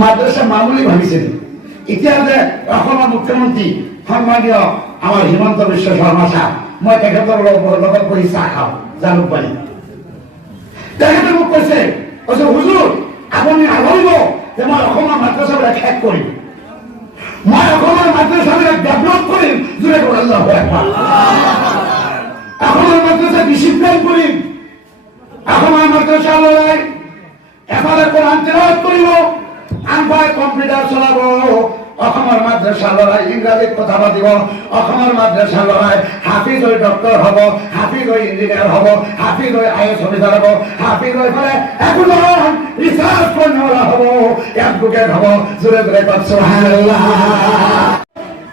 মাদ্রাসা মামুলি ভাবিছিল ইতিহাসে অসমৰ মুখ্যমন্ত্ৰী সম্মানীয় আমাৰ হিমন্ত বিশ্ব শৰ্মা সাহেব মই তেখেতৰ লগত বহি চাহ খাওঁ জালুক বালি তেখেতে মোক কৈছে হুজুৰ আপুনি আগুৱাব যে মই অসমৰ মাদ্ৰাসাবিলাক শেষ কৰিম মই অসমৰ মাদ্ৰাসাবিলাক ডেভেলপ কৰিম জোৰে কৈ আল্লাহু আকবার অসমৰ মাদ্ৰাসা ডিসিপ্লিন কৰিম অসমৰ মাদ্ৰাসা লৰাই এফালে কোরআন তেলাওয়াত কৰিব আনফালে কম্পিউটাৰ চলাব অসমৰ মাদ্ৰাসা লৰাই ইংৰাজীত কথা পাতিব অসমৰ মাদ্ৰাসা লৰাই হাফিজ হৈ ডক্টৰ হ'ব হাফিজ হৈ ইঞ্জিনিয়াৰ হ'ব হাফিজ হৈ আইএছ অফিচাৰ হ'ব হাফিজ হৈ ফালে একোজন ৰিচাৰ্চ কৰ্মীরা হ'ব এডভোকেট হ'ব জোৰে জোৰে কওক সুবহানাল্লাহ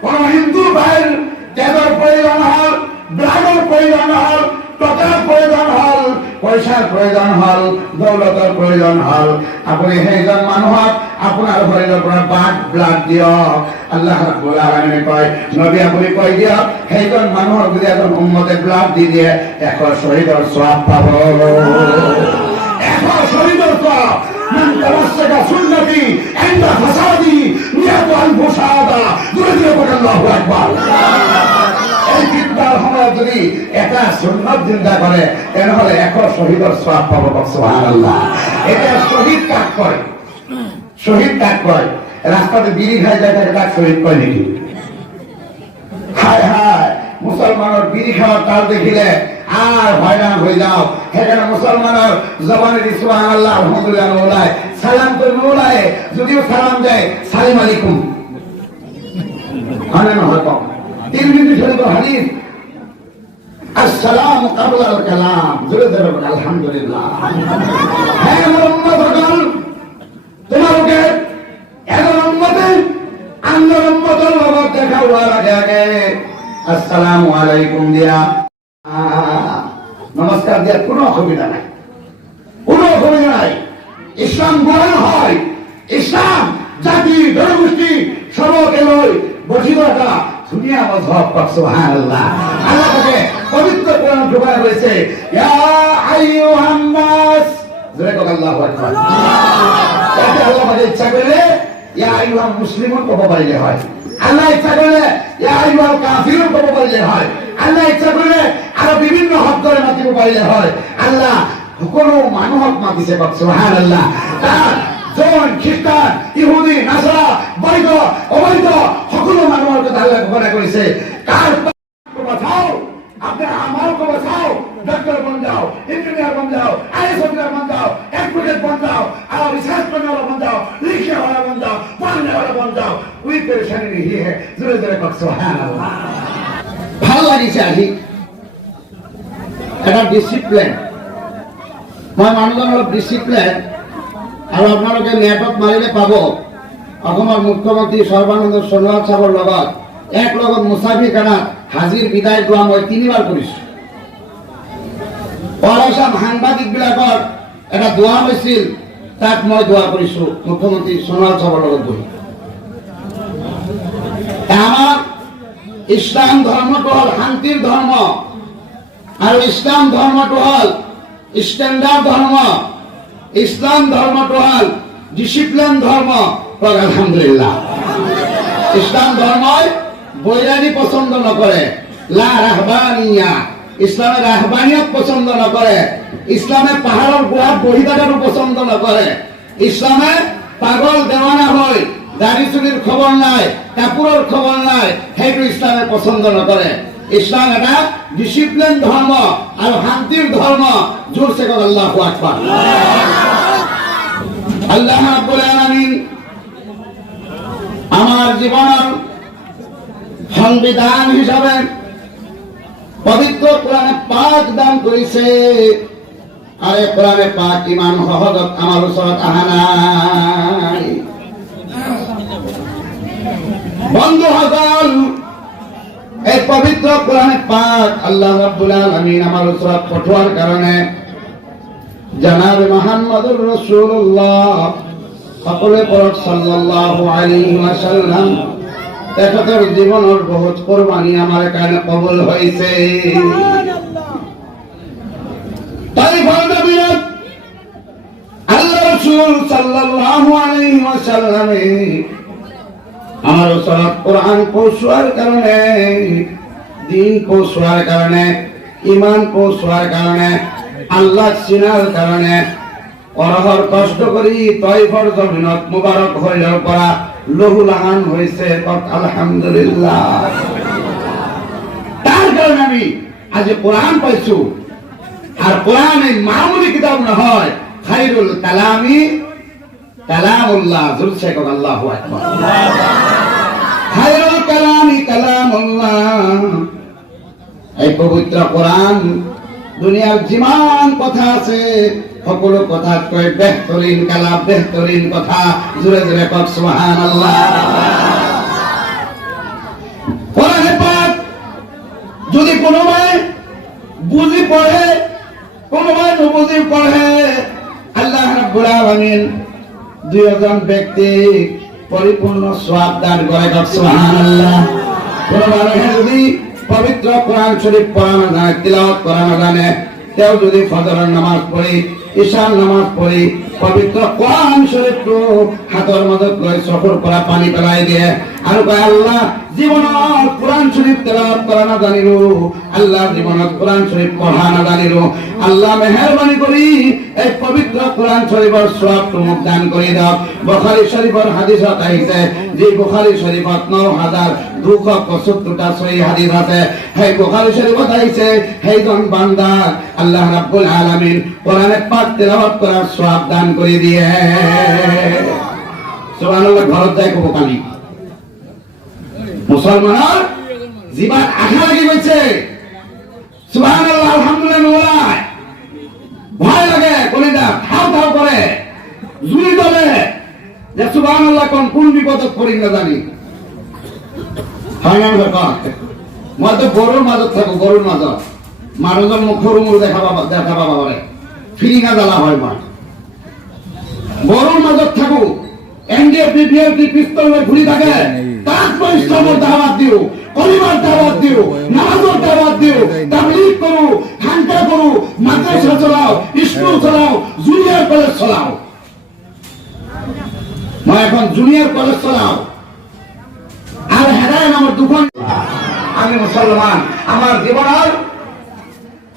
কোন হিন্দু ভাইৰ তেজৰ প্ৰয়োজন হ'ল ব্লাডৰ প্ৰয়োজন হ'ল টকাৰ প্ৰয়োজন হ'ল পইচাৰ প্ৰয়োজন হ'ল দৌলতৰ প্ৰয়োজন হ'ল আপুনি সেইজন মানুহক আপোনাৰ শৰীৰৰ পৰা ব্লাড দিয়ক আল্লাহ ৰাব্বুল আলামিনে কয় নবী আপুনি কৈ দিয়ক সেইজন মানুহক যদি এজন উম্মতে ব্লাড দি দিয়ে 100 শহীদৰ সওয়াব পাব 100 শহীদৰ সওয়াব মান তামাসসাকা সুন্নতি ইনদা ফাসাদি নিয়াত আল মুশাহাদা জোরে জোরে বলেন আল্লাহু আকবার এই কিতাব আমরা যদি এটা সুন্নাত জিন্দা করে তাহলে 100 শহীদর সওয়াব পাবো সুবহানাল্লাহ এটা শহীদ কাজ করে রাস্তাতে বিড়ি খাই যায় তাকে কাজ শহীদ কয় নাকি হায় হায় মুসলমানের বিড়ি খাওয়ার তাল দেখিলে আর হয়রান হয়ে যাও সেখানে মুসলমানের জবানের সুবহানাল্লাহ আলহামদুলিল্লাহ মৌলায় সালাম তো মৌলায় যদিও সালাম দেয় সালাম আলাইকুম আনানো হতো তিরমিজি শরীফ হাদিস আসসালাম ক্বাবলা আল কালাম জোরে জোরে আলহামদুলিল্লাহ হ্যাঁ আমার উম্মতগণ তোমাকে এজন উম্মতে আল্লাহর উম্মতের লগত দেখা হওয়ার আগে আসসালামু আলাইকুম দিয়া নমস্কার দেওয়ার কোনো অসুবিধা নাই ইসলাম গ্রহণ হয় ইসলাম জাতি জনগোষ্ঠী সবকে লই বসিব একটা দুনিয়া মজহব পাক সুবহানাল্লাহ আল্লাহ তাকে পবিত্র কোরআন ঢুকায় রয়েছে ইয়া আইয়ুহান নাস জোরে বল আল্লাহু আকবার এটা আল্লাহ বলে ইচ্ছা করলে ইয়া আইয়ুহাল মুসলিমুন কব বললে হয় আল্লাহ ইচ্ছা করলে ইয়া আইয়ুহাল কাফিরুন কব বললে হয় আল্লাহ ইচ্ছা করলে আরো বিভিন্ন হক করে মাতিব পাইলে হয় আল্লাহ কোনো মানুহক মাতিছে পাক সুবহানাল্লাহ তার জন খ্রিস্টান ইহুদি নাসারা বৈধ অবৈধ সকলো মানুহৰ কথা আল্লাহ ঘোষণা কৰিছে কার বাঁচাও আপনি আমার को बचाओ डॉक्टर बन जाओ इंजीनियर बन जाओ आईएएस ऑफिसर बन जाओ एडवोकेट बन जाओ और रिसर्च करने वाला बन जाओ लिखने वाला बन जाओ पढ़ने वाला बन जाओ कोई परेशानी नहीं है जोरे जोरे कहो सुभान अल्लाह ভালো লাগিছে আজি এটা ডিসিপ্লিন মই মানুহজনৰ ডিসিপ্লিন আৰু আপোনালোকে নেটত মাৰিলে পাব অসমৰ মুখ্যমন্ত্ৰী সৰ্বানন্দ সোণোৱাল সাহেবৰ লগত এক লগত মুসাফিৰ খানাত হাজিৰ বিদায় দোৱা মই 3 বাৰ কৰিছো পৰাশাম সাংবাদিক বিলাকৰ এটা দোৱা হৈছিল তাক মই দোৱা কৰিছো মুখ্যমন্ত্ৰী সোণোৱাল সাহেবৰ লগত বহি আমাৰ ইসলাম ধৰ্মটো হল শান্তিৰ ধৰ্ম আৰু ইসলাম ধৰ্মটো হল স্ট্যান্ডার্ড ধর্ম ইসলাম ধর্মটো হল ডিসিপ্লিন ধর্ম আলহামদুলিল্লাহ ইসলাম ধর্মই বৈরাগী পছন্দ নকরে লা রাহবানিয়া ইসলামে রাহবানিয়ত পছন্দ নকরে ইসলামে পাহাড়ের গুহাত বহি থাকারও পছন্দ নকরে ইসলামে পাগল দেওয়ানা হয় দাড়ি চুলির খবর নাই কাপড়ের খবর নাই সেইটো ইসলামে পছন্দ নকরে ইসলাম এটা ডিসিপ্লিন ধর্ম আর শান্তির ধর্ম জোরসে কর আল্লাহু আকবার আল্লাহ রাব্বুল আলামিন আমার জীবনের সংবিধান হিসাবে পবিত্র কোরআনে পাক দান করেছে আরে কোরআনে পাক ইমান সহজত আমার ওচৰত আহা নাই বন্ধুসকল এই পবিত্র কোরআনে পাক আল্লাহ রাব্বুল আলামিন আমার ওচৰত পঠোৱাৰ কারণে জনাব মুহাম্মদুর রাসূলুল্লাহ সকলে পড়ক সাল্লাল্লাহু আলাইহি ওয়াসাল্লাম তেখেতৰ জীবনের বহুত কুরবানি আমার কারণে কবুল হয়েছে সুবহানাল্লাহ তারিফ নবীয়ত আল্লাহ রাসূল রাসূল সাল্লাল্লাহু আলাইহি ওয়াসাল্লামে আমার সালাত কোরআন পৌঁছার কারণে, দিন পৌঁছার কারণে, ঈমান পৌঁছার কারণে, আল্লাহ চিনার কারণে অরহর কষ্ট করি তয়ফর জমিনত মুবারক হইলেও পড়া লহু লাগান হয়েছে। আলহামদুলিল্লাহ। তার কারণে আমি আজ কোরআন পাইছু। আর কোরআন এই মামুলি কিতাব না হয়, খায়রুল কালামি কালামুল্লাহ। জুলছে কোন আল্লাহু আকবার। খায়রুল কালামি কালামুল্লাহ। এই পবিত্র কোরআন দুনিয়ার জিমান কথা আছে সকলো কথা কয় বেহতরিন কালাম, বেহতরিন কথা। জোরে জোরে কর সুবহানাল্লাহ। কোরআনে পাক যদি কোনো ভাই বুঝি পড়ে, কোনো ভাই নবুঝি পড়ে, আল্লাহ রাব্বুল আলামিন দুইজন ব্যক্তি পরিপূর্ণ সওয়াব দান করে। সুবহানাল্লাহ। কোনো ভাই যদি পবিত্র কোরআন শরীফ পড়ানো জানে, তিলাওয়াত করানো জানে, কেউ যদি ফজরের নামাজ পড়ি, ঈশার নামাজ পড়ি, পবিত্র কোরআন শরীফ তো হাতের মধ্যে লয় সফর করা পানি পেলাই দিয়ে আর কয় আল্লাহ জীবনত কোরআন শরীফ তেলাওয়াত করা না জানিলো, আল্লাহ জীবনত কোরআন শরীফ পড়া না জানিলো, আল্লাহ মেহেরবানি করি এই পবিত্র কোরআন শরীফের সওয়াব তুমি দান করে দাও। বুখারী শরীফের হাদিসত আইছে যে বুখারী শরীফত 9275টা সহিহ হাদিস আছে। এই বুখারী শরীফত আইছে সেইজন বান্দা আল্লাহ রাব্বুল আলামিন কোরআনে পাক তেলাওয়াত করার সওয়াব দান করে দিয়ে। সুবহানাল্লাহ। ঘরত যায় কব কালি মুসলমানের জীবন আশা লাগি গেছে। সুবহানাল্লাহ আলহামদুলিল্লাহ। ভয় লাগে, কলিজা ঠাও ঠাও করে, জুড়ি দলে যে সুবহানাল্লাহ কোন বিপদত পড়ি না জানি। হয় না ব্যাপার। মই তো গরুর মাজত থাকো, গরুর মাজত মানুষজন মুখ মুখ দেখা বাবারে ফিরিঙা জ্বালা হয়। মা গরুর মাজত থাকো, এনডিএফবি বিএলপি পিস্তল ঘুরি থাকে, তারপর ইসলামের দাওয়াত দিও, পরিবার দাওয়াত দিও, নামাজের দাওয়াত দিও, তাবলীগ করো, খানকা করো, মাদ্রাসা চালাও, স্কুল চালাও, জুনিয়র কলেজ চালাও। মই এখন জুনিয়র কলেজ চালাও। আর হেরায় আমার দুখন। আমি মুসলমান, আমার জীবনের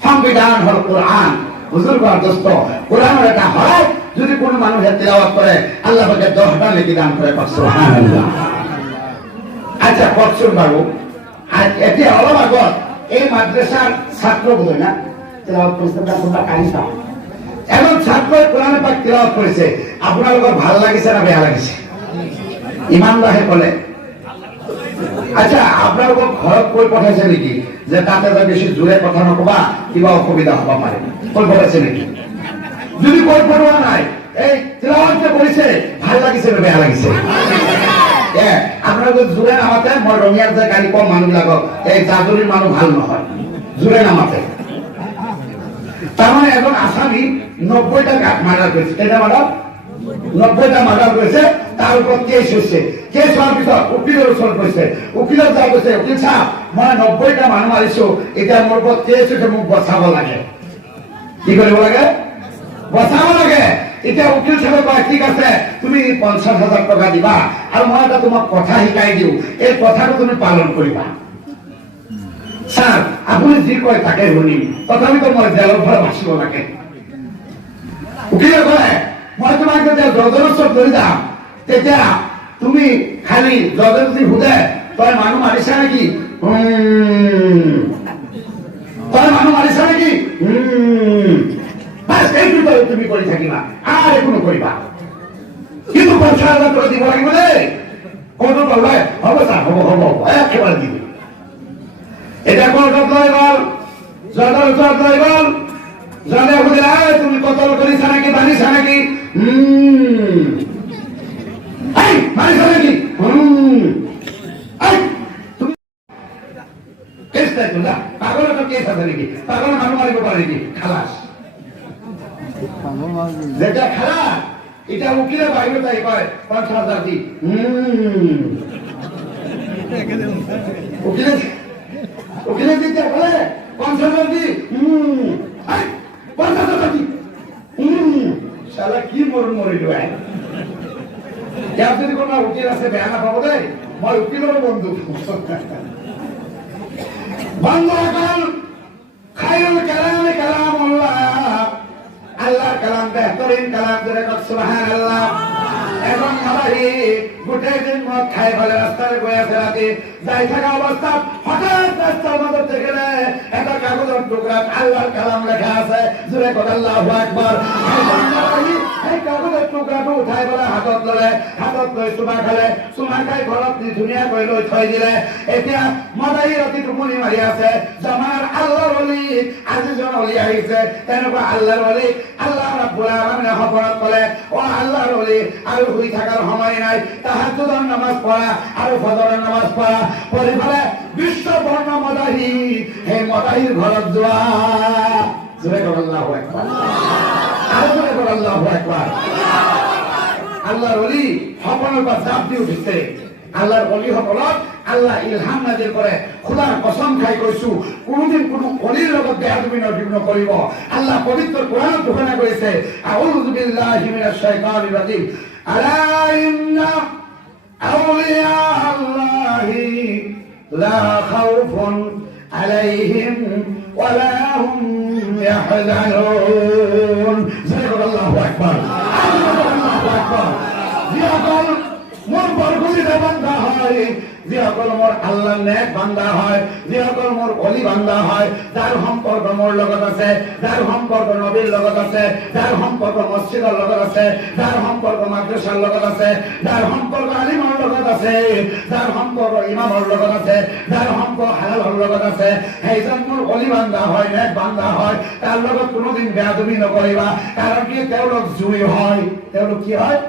সংবিধান হল কোরআন। বুজুর্গর দোস্ত, কোরআনের একটা হয় যদি কোন মানুষ তেলাওয়াত করে আল্লাহ পাকে 10টা নেকি দান করে। সুবহানাল্লাহ। আচ্ছা পছন্দ বাবু, আজ এটি অলপ আগত এই মাদ্রাসার ছাত্র বোধ না তেলাওয়াত করেছে, তোমরা কালিসা এখন ছাত্র কোরআনে পাক তেলাওয়াত করেছে। আপনাদের ভালো লাগিছে না বেয়া লাগিছে? ইমানদাহে বলে। আচ্ছা আপনার ঘৰত কৈ পঠাইছে নেকি যে তাতে বেশি জোরে কথা নকবা, কিবা অসুবিধা হব পাৰে? কৈ পঠাইছে নেকি? যদি কৈ পঠোৱা নাই, এই তেলাওয়াত যে কৰিছে ভাল লাগিছে না বেয়া লাগিছে? আপনার জোরে নামাতে মই রঙিয়ার যে গাড়ি কম মানুহবিলাকক এই জাজুরির মানুষ ভাল নহয়, জোরে নামাতে। তার মানে এখন আসামি 90টা মার্ডার করেছে। কেটা মার্ডার? 90টা মার্ডার করেছে। তার উপর কেস হয়েছে। কেস হওয়ার পিছত উকিলের ওচৰত গৈছে। উকিলের যা কৈছে, উকিল সাহেব মই 90টা মানুহ মাৰিছো, এতিয়া মোৰ ওপৰত কেস হৈছে, মোক বচাব লাগে। কি কৰিব লাগে? বচাব লাগে। এতিয়া উকিল সাহেবে কয় ঠিক আছে তুমি 50,000 টকা দিবা আৰু মই এটা তোমাক কথা শিকাই দিওঁ, এই কথাটো তুমি পালন কৰিবা। স্যার আপুনি যি কয় তাকে শুনিম, তথাপিতো মই জেলৰ পৰা বাচিব লাগে। উকিলে কয় মই তোমাক যেতিয়া জজৰ ওচৰত লৈ যাম তেতিয়া তুমি খালি জজে যদি সুধে তই মানুহ মাৰিছা নেকি, তই মানুহ মাৰিছা নেকি, তুমি কৰি থাকিবা আর একো নকৰিবা। কিন্তু 50,000 টকা দিব লাগিব দেই। কোৰ্টত ওলাই হ'ব ছাৰ, হ'ব হ'ব একেবাৰে দিবি। এটা কোৰ্টত লৈ গ'ল, জজৰ ওচৰত লৈ গ'ল। জজে সুধিলে তুমি কতল কৰিছা নেকি, মাৰিছা নেকি? মাৰিছা নেকি? কেছ নাই তোলা, পাগলৰ কেছ আছে নেকি? পাগলৰ মানুহ মাৰিব পাৰে নেকি? খালাস। যেটা খালা এটা উকিলে বাইরে তাই কয় 50,000 দি। উকিলে দিতে বলে 50,000 দি। 50,000 দি। শালা কি মরণ মরিল ইয়ার যদি কোনো উকিল আছে বেয়া না পাবো দেয় মই উকিলের বন্ধু বন্ধু এখন খায়রুল কালামে কালামুল্লাহ আল্লাহর কালাম বেহতরিন কালাম ধরে কর সুবহানাল্লাহ এবং আমারই গোটে দিন মদ খাই বলে রাস্তায় গিয়েছে রাতে যাই থাকা অবস্থা হঠাৎ রাস্তার মধ্যে থেকে একটা কাগজের টুকরা আল্লাহর কালাম লেখা আছে জোরে কর আল্লাহু আকবার এই কাগজের টুকরাটো উঠাই বলে হাতত লৈ চুমা খাই ঘৰত ধুনীয়া কৰি লৈ থৈ দিলে এতিয়া মদাই ৰাতি টোপনি মাৰি আছে জামাৰ আল্লাহৰ ওলি আজিজন ওলি আহিছে তেনেকুৱা আল্লাহৰ ওলি আল্লাহ ৰাব্বুল আলামিনে সপনত ক'লে ও আল্লাহৰ ওলি আৰু শুই থকাৰ সময় নাই তাহাজ্জুদৰ নামাজ পঢ়া আৰু ফজৰৰ নামাজ পঢ়া পঢ়ি পেলাই বিশ্ব বৰ্ণ মদাহী সেই মদাহীৰ ঘৰত যোৱা জোৰে কর আল্লাহু আকবার আৰু জোৰে কর আল্লাহু আকবার আল্লাহর ওলি সকলের পর জাপ দিয়ে উঠিছে আল্লাহর ওলি সকলক আল্লাহ ইলহাম নাজিল করে খোদার কসম খাই কৈছো কোনদিন কোন ওলির লগত বেয়াদবি নকৰিব আল্লাহ পবিত্র কোরআনত ঘোষণা করেছে আউযু বিল্লাহি মিনাশ শাইতানির রাজিম আলা ইন্না আউলিয়া আল্লাহি লা খাউফুন আলাইহিম ওয়ালা হুম ইয়াহজানুন আল্লাহু আকবার আল্লাহু আকবার যিসকল মোর বরগুলিতে বান্ধা হয় যিসকল মোর আল্লাহ নেক বান্ধা হয় যিসকল মোর অলি বান্ধা হয় যার সম্পর্ক মোর লগত আছে যার সম্পর্ক নবীর লগত আছে যার সম্পর্ক মসজিদের লগত আছে যার সম্পর্ক মাদ্রাসার লগত আছে যার সম্পর্ক আলিমের লগত আছে যার সম্পর্ক ইমামের লগত আছে যার সম্পর্ক হালালের লগত আছে সেইজন মোর অলি বান্ধা হয় নেক বান্ধা হয় তার লগত কোনোদিন বেয়াদবি নকৰিবা কারণ কি তেওঁলোক জুই হয় তেওঁলোক কি হয়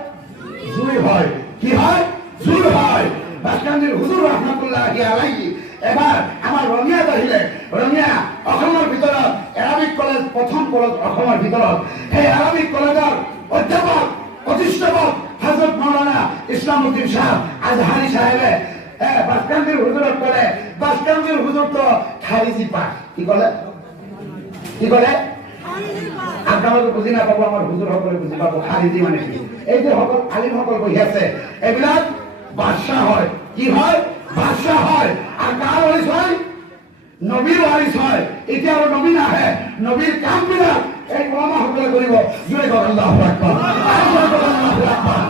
জুই হয় কি হয় জুই হয় বাসকান্দির হুজুর রহমাতুল্লাহি আলাইহি এবার আমার রঙিয়াত আহিলে রঙিয়া অসমৰ ভিতৰত আৰবিক কলেজ প্ৰথম কলেজ অসমৰ ভিতৰত সেই আৰবিক কলেজৰ অধ্যাপক প্ৰতিষ্ঠাপক হযরত মাওলানা ইসলামউদ্দিন সাহেব আজহারি সাহেবে বাসকান্দির হুজুরক কলে বাসকান্দির হুজুর তো খারিজি পাক কি কলে আপনারা বুঝি না পাবো আমার হুজুর সকলে বুঝি পাবো খারিজি মানে কি এই যে সকল আলিম সকল বহি আছে এবিলাক বাদশাহ হয় কি হয় বাদশাহ হয় আর কার ওয়ারিস হয় নবীর ওয়ারিস হয় এতিয়া আর নবী না হে নবীর কাম বিলাক এই ওলামা সকলে কৰিব জোরে কর আল্লাহু আকবার আল্লাহু আকবার